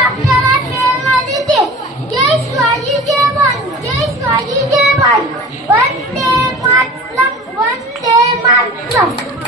আপনারা রেল নদীতে জয় শিবাজি জয় বল জয় শিবাজি জয় বল